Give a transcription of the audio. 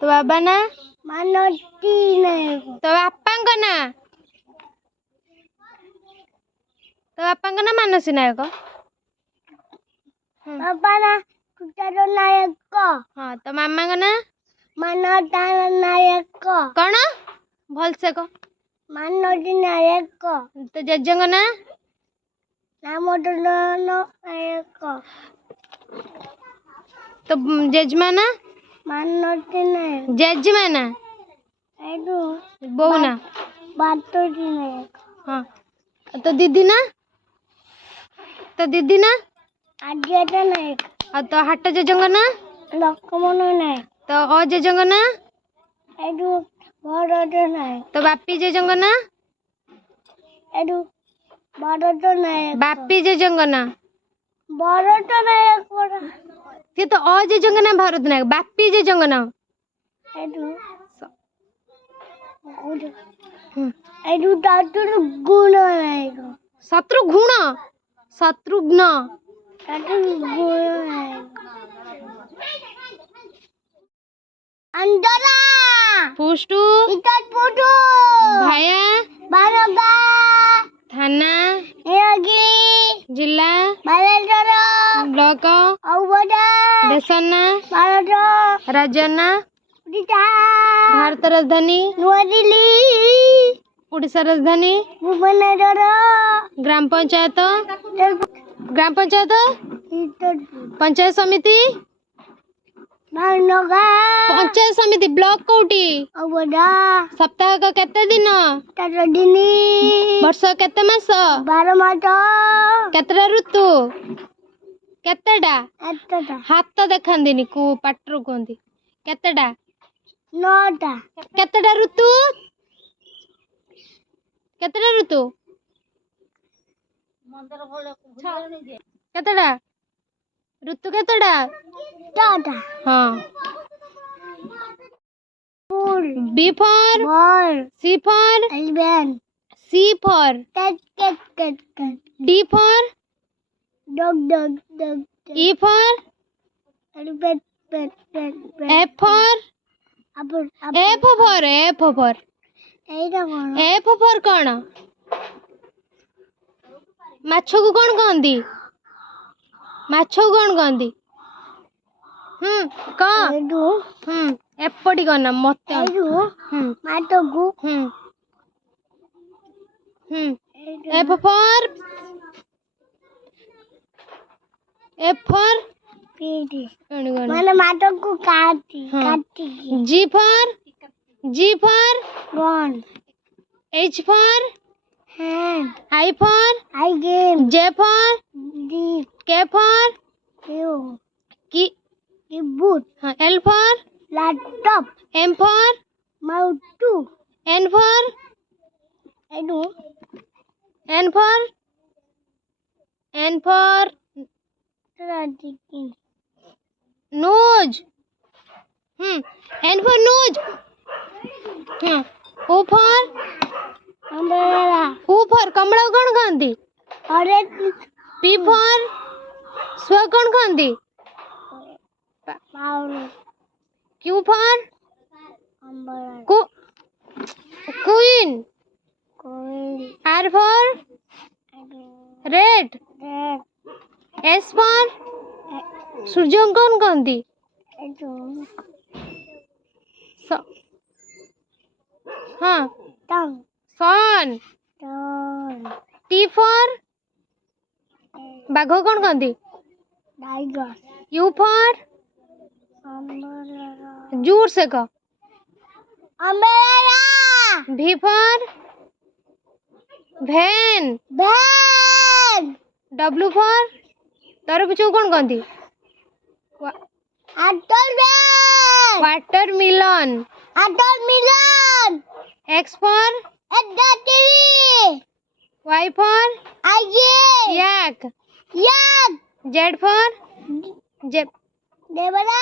तो बाबा ना मनोती नायक तो बापा ना मानसी नायक बाबा ना कुटारो नायक हाँ तो मामा का ना मनोता नायक कौन भल से कह मनोती नायक तो जेजेंग ना नामोतो नायक तो जेजमा ना मनोती नायक जेजमा ना एडू बहू ना बातोती नायक हाँ तो दीदी ना आद्यता नायक तो हाट जेजेंग ना लक्ष्मण नायक तो अजेजेंग ना एडू भरत नायक तो बापी जेजेंग ना एडू भरत नायक बापी जेजेंग ना भरत नायक ये तो अजेजेंग ना भारत नायक बापी जेजेंग ना एडू एडू तातुर गुण नायक शत्रुघ्न तातुर गुण नायक अंदरा पुष्टु इतात पुटू भाया बारगा थाना नियोगी जिला बालेश्वर ब्लॉक औबदा देशना भारत राज्यना उड़ीसा भारत राजधानी नुआदिल्ली उड़ीसा राजधानी भुवनेश्वर ग्राम पंचायत पंचायत समिति भावनगर पंचायत समिति ब्लॉक कोटी औबदा सप्ताह का केते दिन 13 दिन वर्ष केते मास 12 मास केतरा ऋतु केतेडा एतटा हाथ देखांदिनी को पाटरू कहंदी केतेडा 9टा केतेडा ऋतु केतेडा ऋतु केतेडा ऋतु केतेडा 9टा हाँ फूल B for ball C for eleven C for cut D for dog E for eleven pet F for upon F for Etah cone F for कौन माछो को कौन कहंदी माछो को कौन कहंदी क एडू एपटी करना मत एडू माटगु F for पीडी कौन माने माटगु काटी G for gun H for hand I for आई गेम J for डी K for यू keyboard L for laptop M for mouse N for एडू N for राजिकी nose N for nose O for umbrella कमला कौन कहंदी ऑरेंज P for स्व कौन कहंदी powder Q for umbrella queen कोई R for red red S for सूर्य कौन कहंदी एडू हाँ टंग sun टन T for बाघ कौन कहंदी टाइगर U for अम्ब्रेला जोर से कह umbrella V for van ban W for तरबूज कौन कहंदी Apple ban watermelon Apple Milan X for एड्डाटी Y for आइए yak याद Z for देवरा